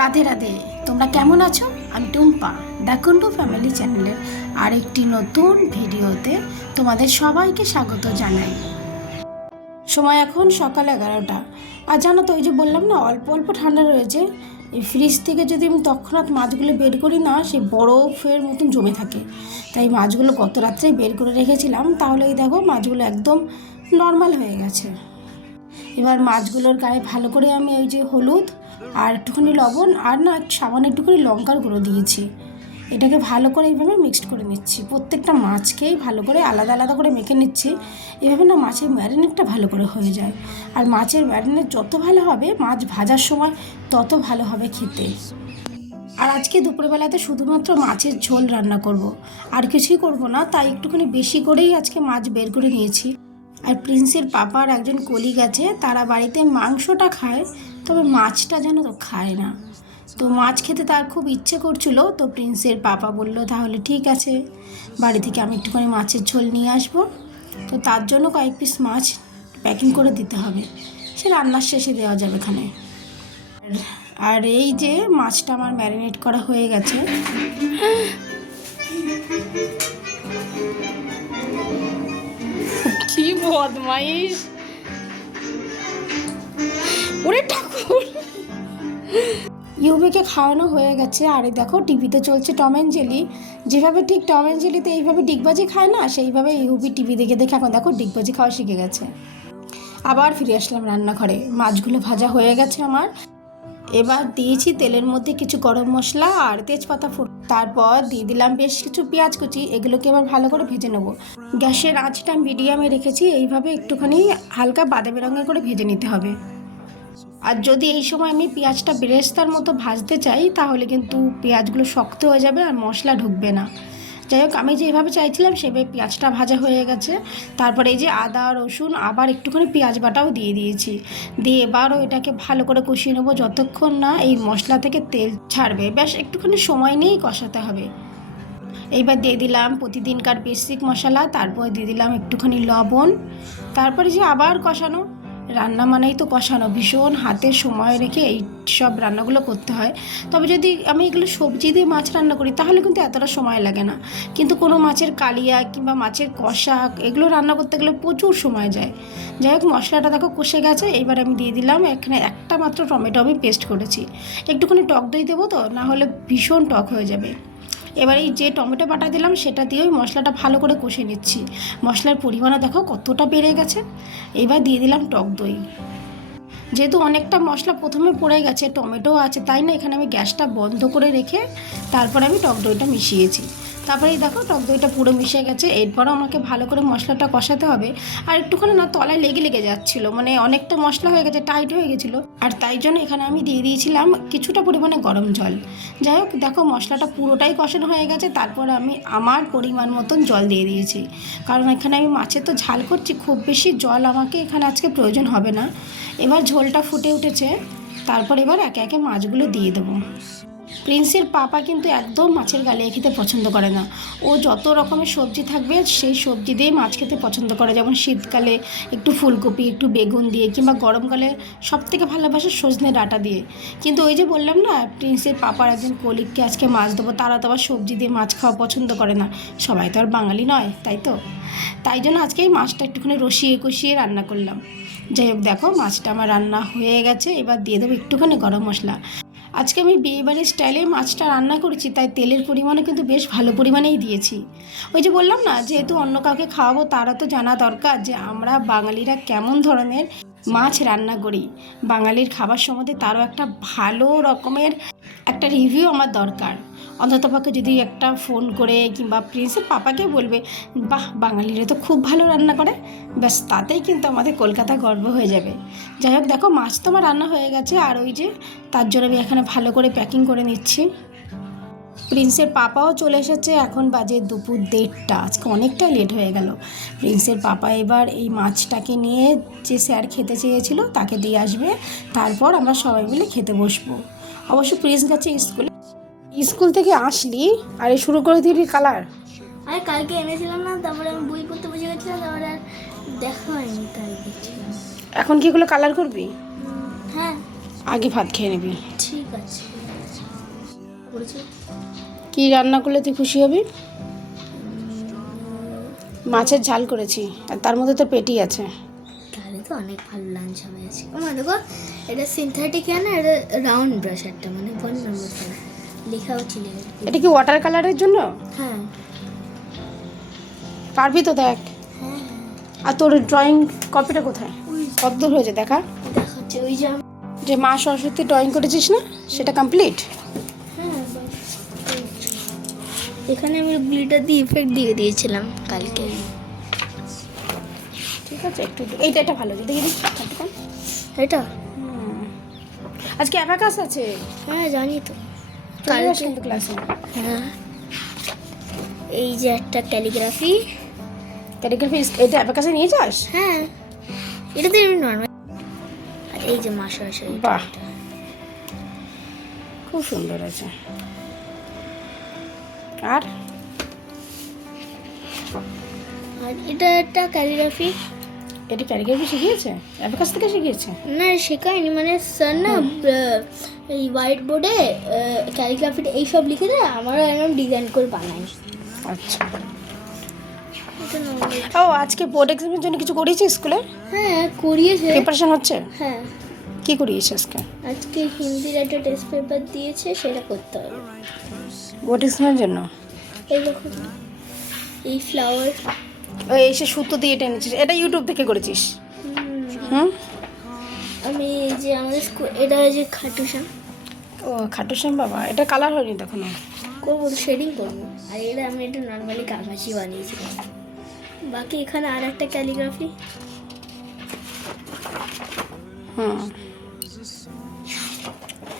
রাধে রাধে, তোমরা কেমন আছো? আমি টুম্পা, দ্য কুন্ডু ফ্যামিলি চ্যানেলের আরেকটি নতুন ভিডিওতে তোমাদের সবাইকে স্বাগত জানাই। সময় এখন সকাল 11টা। আর জানো তো, ওই যে বললাম না অল্প অল্প ঠান্ডা রয়েছে, এই ফ্রিজ থেকে যদি আমি তৎক্ষণাৎ মাছগুলো বের করি না, সে বরফের মতন জমে থাকে। তাই মাছগুলো গত রাত্রেই বের করে রেখেছিলাম, তাহলে এই দেখো মাছগুলো একদম নর্মাল হয়ে গেছে। এবার মাছগুলোর গায়ে ভালো করে আমি ওই যে হলুদ আর একটুখানি লবণ আর না সামান্য একটুখানি লঙ্কার গুঁড়ো দিয়েছি। এটাকে ভালো করে এইভাবে মিক্সড করে নিচ্ছি। প্রত্যেকটা মাছকেই ভালো করে আলাদা আলাদা করে মেখে নিচ্ছি। এভাবে না মাছের ম্যারিনেটটা ভালো করে হয়ে যায়। আর মাছের ম্যারিনেট যত ভালো হবে, মাছ ভাজার সময় তত ভালো হবে খেতে। আর আজকে দুপুরবেলাতে শুধুমাত্র মাছের ঝোল রান্না করব, আর কিছুই করব না। তাই একটুখানি বেশি করেই আজকে মাছ বের করে নিয়েছি। আর প্রিন্সের পাপার একজন কলিগ আছে, তারা বাড়িতে মাংসটা খায়, তবে মাছটা যেন তো খায় না। তো মাছ খেতে তার খুব ইচ্ছে করছিল। তো প্রিন্সের পাপা বলল তাহলে ঠিক আছে, বাড়ি থেকে আমি একটুখানি মাছের ঝোল নিয়ে আসবো। তো তার জন্য কয়েক পিস মাছ প্যাকিং করে দিতে হবে, সে রান্নার শেষে দেওয়া যাবে এখানে। আর এই যে মাছটা আমার ম্যারিনেট করা হয়ে গেছে। কি বদমাইশ! ওরে ঠাকুর! ইউবিকে খাওয়ানো হয়ে গেছে। আর এই দেখো টিভিতে চলছে টম অ্যান্ড জেরি। যেভাবে ঠিক টম অ্যান্ড জেরিতে এইভাবে ডিগবাজি খায় না, সেইভাবে ইউবি টিভি দেখে দেখে এখন দেখো ডিগবাজি খাওয়া শিখে গেছে। আবার ফিরে আসলাম রান্নাঘরে। মাছগুলো ভাজা হয়ে গেছে আমার। এবার দিয়েছি তেলের মধ্যে কিছু গরম মশলা আর তেজপাতা ফোড়ন। তারপর দিয়ে দিলাম বেশ কিছু পেঁয়াজ কুচি। এগুলোকে এবার ভালো করে ভেজে নেব। গ্যাসের আঁচটা মিডিয়ামে রেখেছি। এইভাবে একটুখানি হালকা বাদামি রঙের করে ভেজে নিতে হবে। আর যদি এই সময় আমি পেঁয়াজটা বেরেস্তার মতো ভাজতে চাই, তাহলে কিন্তু পেঁয়াজগুলো শক্ত হয়ে যাবে আর মশলা ঢুকবে না। যাই হোক, আমি যেভাবে চাইছিলাম সেভাবে পেঁয়াজটা ভাজা হয়ে গেছে। তারপরে এই যে আদা রসুন আবার একটুখানি পেঁয়াজ বাটাও দিয়ে দিয়েছি। দিয়ে এবারও এটাকে ভালো করে কষিয়ে নেবো যতক্ষণ না এই মশলা থেকে তেল ছাড়বে। বেশ একটুখানি সময় নিয়েই কষাতে হবে। এইবার দিয়ে দিলাম প্রতিদিনকার বেসিক মশলা, তারপর দিয়ে দিলাম একটুখানি লবণ। তারপরে যে আবার কষানো। রান্না মানেই তো কষানো, ভীষণ হাতে সময় রেখে এই সব রান্নাগুলো করতে হয়। তবে যদি আমি এগুলো সবজি দিয়ে মাছ রান্না করি, তাহলে কিন্তু এতটা সময় লাগে না। কিন্তু কোনো মাছের কালিয়া কিংবা মাছের কষা এগুলো রান্না করতে গেলে প্রচুর সময় যায়। যাই হোক, মশলাটা দেখো কষে গেছে। এবার আমি দিয়ে দিলাম এখানে একটা মাত্র টমেটো আমি পেস্ট করেছি। একটুখানি টক দই দেবো, তো না হলে ভীষণ টক হয়ে যাবে। এবার এই যে টমেটো বাটা দিলাম সেটা দিয়েই মশলাটা ভালো করে কষে নিচ্ছি। মশলার পরিমাণও দেখো কতটা বেড়ে গেছে। এবার দিয়ে দিলাম টক দই। যেহেতু অনেকটা মশলা প্রথমে পড়ে গেছে, টমেটো আছে, তাই না এখানে আমি গ্যাসটা বন্ধ করে রেখে তারপরে আমি টক দইটা মিশিয়েছি। তারপরে এই দেখো টক দইটা পুরো মিশে গেছে। এরপরও আমাকে ভালো করে মশলাটা কষাতে হবে। আর একটুখানি না তলায় লেগে লেগে যাচ্ছিলো, মানে অনেকটা মশলা হয়ে গেছে, টাইট হয়ে গেছিলো। আর তাই জন্য এখানে আমি দিয়ে দিয়েছিলাম কিছুটা পরিমাণে গরম জল। যাই হোক, দেখো মশলাটা পুরোটাই কষানো হয়ে গেছে। তারপর আমি আমার পরিমাণ মতন জল দিয়ে দিয়েছি, কারণ এখানে আমি মাছের তো ঝাল করছি, খুব বেশি জল আমাকে এখানে আজকে প্রয়োজন হবে না। এবার ঝোলটা ফুটে উঠেছে। তারপর এবার একে একে মাছগুলো দিয়ে দেবো। প্রিন্সের পাপা কিন্তু একদম মাছের গালিয়া খেতে পছন্দ করে না। ও যত রকমের সবজি থাকবে সেই সবজি দিয়ে মাছ খেতে পছন্দ করে। যেমন শীতকালে একটু ফুলকপি, একটু বেগুন দিয়ে, কিংবা গরমকালে সবথেকে ভালোবাসে সজনে ডাঁটা দিয়ে। কিন্তু ওই যে বললাম না, প্রিন্সের পাপার একজন কলিগকে আজকে মাছ দেবো, তারা তো আবার সবজি দিয়ে মাছ খাওয়া পছন্দ করে না। সবাই তো আর বাঙালি নয়, তাই তো। তাই জন্য আজকে এই মাছটা একটুখানি রসিয়ে কষিয়ে রান্না করলাম। যাই হোক, দেখো মাছটা আমার রান্না হয়ে গেছে। এবার দিয়ে দেবো একটুখানি গরম মশলা। আজকে আমি বিয়েবাড়ির স্টাইলে মাছটা রান্না করেছি, তাই তেলের পরিমাণও কিন্তু বেশ ভালো পরিমাণেই দিয়েছি। ওই যে বললাম না, যেহেতু অন্য কাউকে খাওয়াবো, তারা তো জানা দরকার যে আমরা বাঙালিরা কেমন ধরনের মাছ রান্না করি। বাঙালির খাবার সম্বন্ধে তারও একটা ভালো রকমের একটা রিভিউ আমার দরকার। অন্ততপক্ষে যদি একটা ফোন করে কিংবা প্রিন্সের পাপাকে বলবে, বাহ বাঙালিরা তো খুব ভালো রান্না করে, ব্যাস তাতেই কিন্তু আমাদের কলকাতা গর্ব হয়ে যাবে। যাই হোক, দেখো মাছ তো আমার রান্না হয়ে গেছে। আর ওই যে তার জন্য আমি এখানে ভালো করে প্যাকিং করে নিচ্ছি। প্রিন্সের পাপাও চলে এসেছে। এখন বাজে দুপুর 1:30। আজকে অনেকটা লেট হয়ে গেল। প্রিন্সের পাপা এবার এই মাছটাকে নিয়ে যে স্যার খেতে চেয়েছিল তাকে দিয়ে আসবে। তারপর আমরা সবাই মিলে খেতে বসবো। অবশ্য প্রিন্স গেছে স্কুলে। স্কুল থেকে আসলি আর শুরু করে দিলি কালার। আরে কালকে এনেছিলাম না, তারপরে আমি বই পড়তে বসে গেছিলাম, তারপরে আর দেখা হয়নি, তাই দেখছিলাম। এখন কি এগুলো কালার করবি? হ্যাঁ, আগে ভাত খেয়ে নিবি। ঠিক আছে। করেছি। কি রান্না করলে তুই খুশি হবি? মাছের ঝাল করেছি, আর তার মধ্যে তোর পেটি আছে। তাহলে তো অনেক ভালো লাঞ্চ হবে আজকে। দেখো এটা সিনথেটিক না, এটা রাউন্ড ব্রাশ একটা, মানে 1 নম্বর লেখাও ছিল। এটা কি ওয়াটার কালারের জন্য? হ্যাঁ পারবি তো? দেখ। হ্যাঁ। আর তোর ড্রয়িং কপিটা কোথায়? কত দূর হয়েছে দেখা? দেখাচ্ছে ওই যে যে মা সরস্বতী ড্রয়িং করেছিস না, সেটা কমপ্লিট? হ্যাঁ এখানে আমি গ্লিটার দিয়ে ইফেক্ট দিয়ে দিয়েছিলাম কালকে। ঠিক আছে, একটু এইটা এটা ভালো দেখি দিস। এটা আজকে অ্যাবাকাস আছে। হ্যাঁ জানি তো, কালকে কিন্তু ক্লাসে। হ্যাঁ এই যে একটা ক্যালিগ্রাফি। এটা অ্যাবাকাসে নিয়ে যাস? হ্যাঁ এটা তো এমনি নর্মাল। আর এই যে মাসা আসে। বাহ, খুব সুন্দর আছে। আর আর এটা একটা ক্যালিগ্রাফি। এটা ক্যালিগ্রাফি শিখিয়েছে? অ্যাবাকাস থেকে শিখিয়েছে? না শেখায়নি, মানে স্যার না এই হোয়াইট বোর্ডে ক্যালিগ্রাফিটা এইসব লিখে দেয়, আমারও এরকম ডিজাইন করে বানাই। আচ্ছা। ও আজকে বোর্ড এক্সামের জন্য কিছু করিয়েছিস স্কুলে? হ্যাঁ করিয়েছে। প্রিপারেশন হচ্ছে? হ্যাঁ। কি করিয়েছে আজকে? আজকে হিন্দির একটা টেস্ট পেপার দিয়েছে, সেটা করতে হবে বোর্ড এক্সামের জন্য। এই দেখো এই ফ্লাওয়ার। ওই এসে সুতো দিয়ে টেনেছিস? এটা ইউটিউব থেকে করেছিস? হুম। আমি এই যে আমাদের স্কুল, এটা যে খাটুশান। ও খাটুশ্যাম বাবা, এটা কালার হয়নি তখনও? করবো তো, শেডিং করবো। আর এটা আমি এটা নর্মালি কাগজি বানিয়েছিলাম। বাকি এখানে আর একটা ক্যালিগ্রাফি। হুম।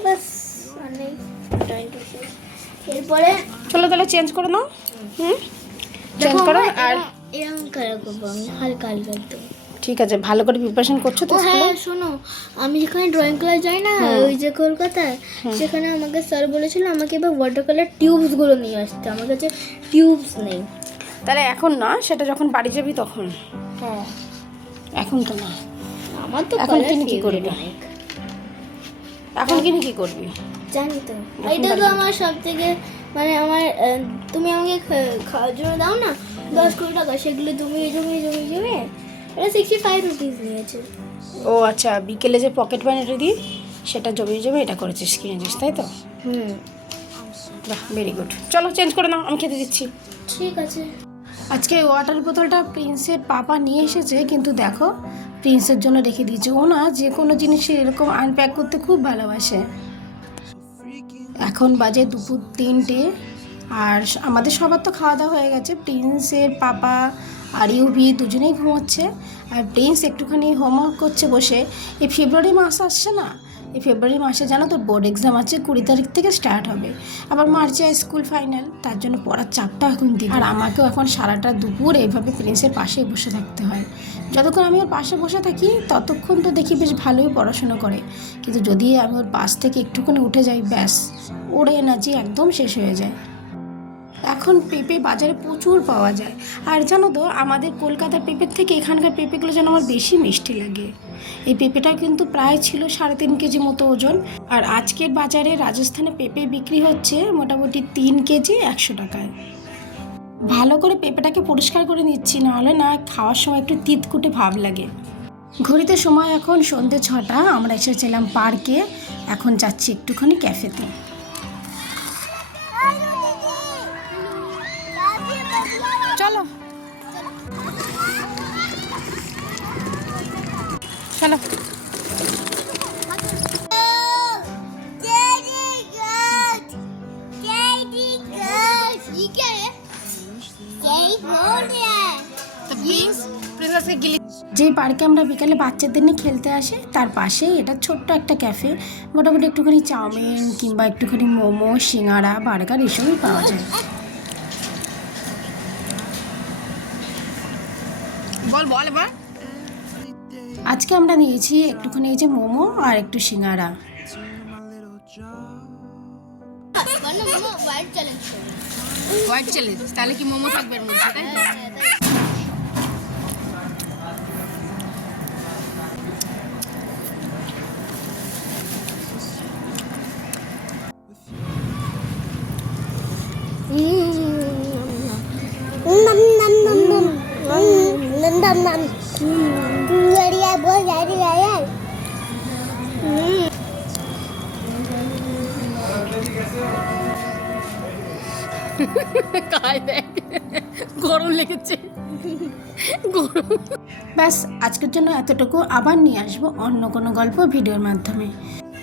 বাস অনেক ড্রয়িং করছি। এরপরে চলো তাহলে চেঞ্জ করে নাও। হুম, চেঞ্জ করো। আর এরকম কালার করবো আমি, হালকা হালকা একদম। ঠিক আছে, ভালো করে প্রিপারেশন করছো তো? ও হ্যাঁ শোনো, আমি যেখানে ড্রয়িং ক্লাস যাই না, ওই যে কলকাতায়, সেখানে আমাকে স্যার বলেছিল আমাকে এবার ওয়াটার কালার টিউবসগুলো নিয়ে আসতে। আমার কাছে টিউবস নেই। তাহলে এখন না, সেটা যখন বাড়ি যাবি তখন। হ্যাঁ এখন তো না। আমার তো এখন কালার কিনে কি করবি? এখন কিনে কি করবি? জানি তো, এটা তো আমার সব থেকে, মানে আমার তুমি আমাকে খাওয়ার জন্য দাও না 10-20 টাকা, সেগুলো জমিয়ে জমিয়ে জমিয়ে জমিয়ে এটা 65 রুপিস নিয়েছে। ও আচ্ছা, বিকেলে যে পকেট বানিয়ে দিই সেটা জমিয়ে জমিয়ে এটা করেছিস, কিনেছিস, তাই তো? বাহ, ভেরি গুড। চলো চেঞ্জ করে নাও, আমি খেতে দিচ্ছি। ঠিক আছে। আজকে ওয়াটার বোতলটা প্রিন্সের পাপা নিয়ে এসেছে, কিন্তু দেখো প্রিন্সের জন্য রেখে দিয়েছে। ও না যে কোনো জিনিস এরকম আনপ্যাক করতে খুব ভালোবাসে। এখন বাজে দুপুর 3টে, আর আমাদের সবার তো খাওয়া দাওয়া হয়ে গেছে। প্রিন্সের পাপা আর ইউভি দুজনেই ঘুমোচ্ছে, আর প্রিন্স একটুখানি হোমওয়ার্ক করছে বসে। এই ফেব্রুয়ারি মাস আসছে না, এই ফেব্রুয়ারি মাসে জানো তো বোর্ড এক্সাম আছে, 20 তারিখ থেকে স্টার্ট হবে। আবার মার্চে স্কুল ফাইনাল, তার জন্য পড়ার চাপটা এখন দিই। আর আমাকেও এখন সারাটা দুপুর এইভাবে প্রিন্সের পাশেই বসে থাকতে হয়। যতক্ষণ আমি ওর পাশে বসে থাকি ততক্ষণ তো দেখি বেশ ভালোই পড়াশুনো করে, কিন্তু যদি আমি ওর পাশ থেকে একটুখানি উঠে যাই, ব্যাস ওর এনার্জি একদম শেষ হয়ে যায়। এখন পেঁপে বাজারে প্রচুর পাওয়া যায়, আর জানো তো আমাদের কলকাতার পেঁপের থেকে এখানকার পেঁপেগুলো যেন আমার বেশি মিষ্টি লাগে। এই পেঁপেটা কিন্তু প্রায় ছিল 3.5 কেজি মতো ওজন, আর আজকের বাজারে রাজস্থানে পেঁপে বিক্রি হচ্ছে মোটামুটি 3 কেজি 100 টাকায়। ভালো করে পেঁপেটাকে পরিষ্কার করে নিচ্ছি, নাহলে না খাওয়ার সময় একটু তিতকুটে ভাব লাগে। ঘড়িতে সময় এখন সন্ধ্যে 6টা। আমরা এসেছিলাম পার্কে, এখন যাচ্ছি একটুখানি ক্যাফেতে। চলো চলো। যে পার্কে আমরা বিকালে বাচ্চাদের নিয়ে খেলতে আসে, তার পাশেই এটা ছোট্ট একটা ক্যাফে। মোটামুটি একটুখানি চাউমিন কিংবা একটুখানি মোমো, সিঙ্গাড়া, বার্গার এসবই পাওয়া যায়। বল বল এবার। আজকে আমরা নিয়েছি একটুখানি এই যে মোমো আর একটু সিঙ্গাড়া। হোয়াইট চ্যালেঞ্জ, তাহলে কি মোমো থাকবে এর মধ্যে, তাই তো? গায়ে দেখ, গরম লেগেছে, গরম। ব্যাস আজকের জন্য এতটুকু। আবার নিয়ে আসবো অন্য কোনো গল্প ভিডিওর মাধ্যমে।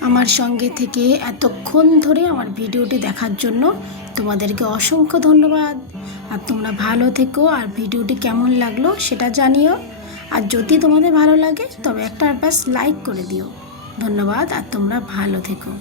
আমার সঙ্গে থেকে এতক্ষণ ধরে আমার ভিডিওটি দেখার জন্য তোমাদেরকে অসংখ্য ধন্যবাদ। আর তোমরা ভালো থেকো, আর ভিডিওটি কেমন লাগলো সেটা জানিও। আর যদি তোমাদের ভালো লাগে তবে একটা ব্যাস লাইক করে দিও। ধন্যবাদ, আর তোমরা ভালো থেকো।